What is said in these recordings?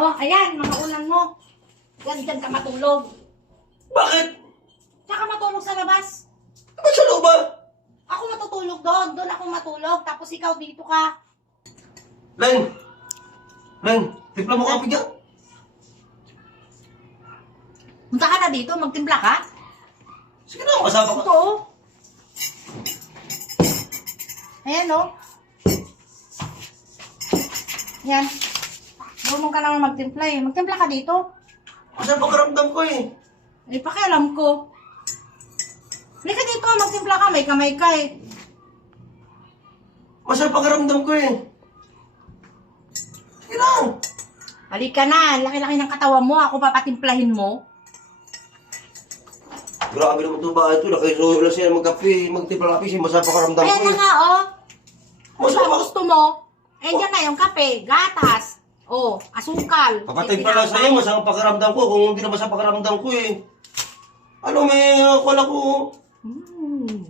Oh, ayan, mga ulan mo. Diyan ka matulog. Bakit? Diyan ka matulog sa labas. Ba't sa loob ba? Ako matutulog doon. Doon ako matulog. Tapos ikaw dito ka. Len! Len, timpla mo kape dyan. Punta ka na dito, magtimpla ka. Sige na, kasama ka. Ito, oh. Ayan, oh. Yan. Marunong ka naman magtimpla eh. Magtimpla ka dito. Kasi pagkaramdam ko eh. Eh, pakialam ko. Halika dito, magtimpla ka. May kamay ka eh. Masarap pagkaramdam ko eh. Sige na. Halika na. Laki-laki ng katawan mo. Ako papatimplahin mo. Grabe naman itong bahay ito. Nakisuyo lang siya magkape, magtimpla kape. Masarap pagkaramdam Ayan ko na eh. nga, oh. Kung Masarap saan gusto mo, eh, dyan na yung kape, gatas, oh, asukal. Papatay pa lang sa'yo, masarap pagkaramdam ko. Kung hindi na masarap pagkaramdam ko eh. Ano, may akala ko.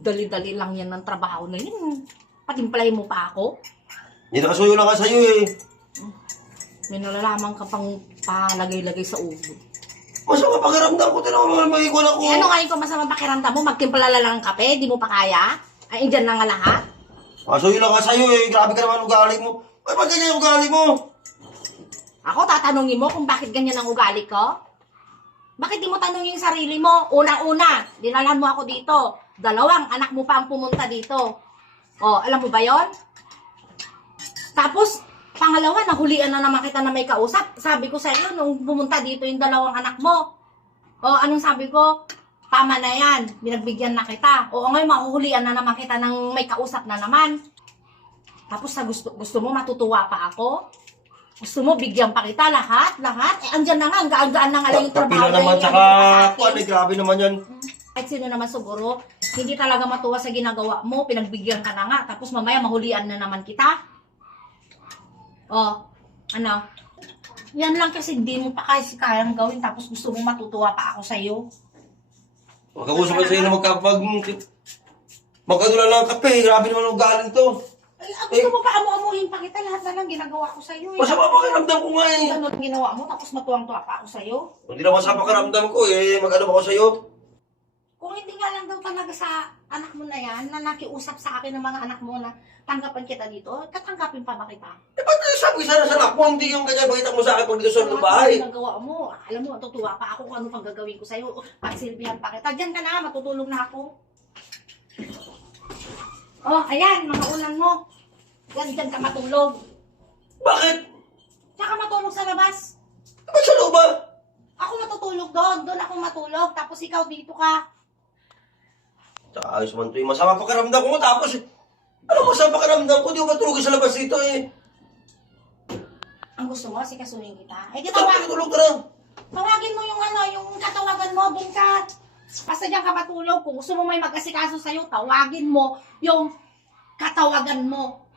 Dali-dali lang yan ng trabaho na yun. Patimplahin mo pa ako. Hindi nakasuyo lang ka sa'yo eh. May nalalaman ka pang palagay-lagay sa ubo. Masarap pagkaramdam ko. Tinawag mo may ikon ako. Eh, ano ngayon kung masamang pakiramdam mo, magtimpla lang ng kape, di mo pa kaya? Ay, dyan na nga lahat. Masuyo lang ka sa'yo eh. Grabe ka naman ugali mo. Ay, ba't ganyan yung ugali mo? Ako, tatanungin mo kung bakit ganyan ang ugali ko? Bakit di mo tanungin yung sarili mo? Una-una, dinalan mo ako dito. 2 anak mo pa ang pumunta dito. Oh, alam mo ba yon? Tapos, pangalawa, nahulian na naman kita na may kausap. Sabi ko sa iyo, nung pumunta dito yung 2 anak mo. Oh, anong sabi ko? Tama na yan, binagbigyan na kita. Oo, ngayon mahuhulian na naman kita ng may kausap na naman. Tapos sa gusto mo matutuwa pa ako? Gusto mo bigyan pa kita lahat? Eh, andyan na nga, ang gaan-gaan na nga lang yung trabaho. Kapila naman, na tsaka, yan, kuwan eh, grabe naman yan. kahit sino naman siguro, hindi talaga matuwa sa ginagawa mo, pinagbigyan ka na nga, tapos mamaya mahulian na naman kita. Oh, ano? Yan lang kasi hindi mo pa kasi kayang gawin, tapos gusto mo matutuwa pa ako sa'yo. Magkakusap ka sa'yo na magkadula lang ang kape. Grabe naman ang ugali nito. Ay, gusto mo pa amu-amuhin pa kita, lahat na lang ginagawa ko sa'yo. Masama pakiramdam ko nga eh. Ganun ang ginawa mo, tapos matuwang-tuwa pa ako sa'yo. Hindi na masama pakiramdam ko eh. Mag-ano ba ako sa'yo? Kung hindi nga lang daw talaga sa anak mo na yan, na nakiusap sa akin ng mga anak mo na tanggapan kita dito, tatanggapin pa ba kita? Eh, ba't sabi sana sa anak mo? Hindi yung ganyan. Bakita mo sa akin pag dito sa bahay. Ang ginagawa mo, alam mo, tutuwa pa ako kung ano pang gagawin ko sa'yo. Pagsilbihan pa kita. Diyan ka na, matutulog na ako. Oh, ayan, mga ulan mo. Diyan ka matulog. Bakit? Diyan ka matulog sa labas. Ba't sa loob ba? Ako matutulog doon. Doon ako matulog. Tapos ikaw dito ka. Tsaka ayos man ito eh. Masama pakiramdam ko tapos ano masama pakiramdam ko? Di ko matulogin sa labas dito eh. Ang gusto mo, sikasuhin kita. Eh, di Saan ba, tulog ka na? tawagin mo yung ano, yung katawagan mo, doon ka. Basta diyan ka matulog. Kung gusto mo may mag-asikaso sa'yo, tawagin mo yung katawagan mo.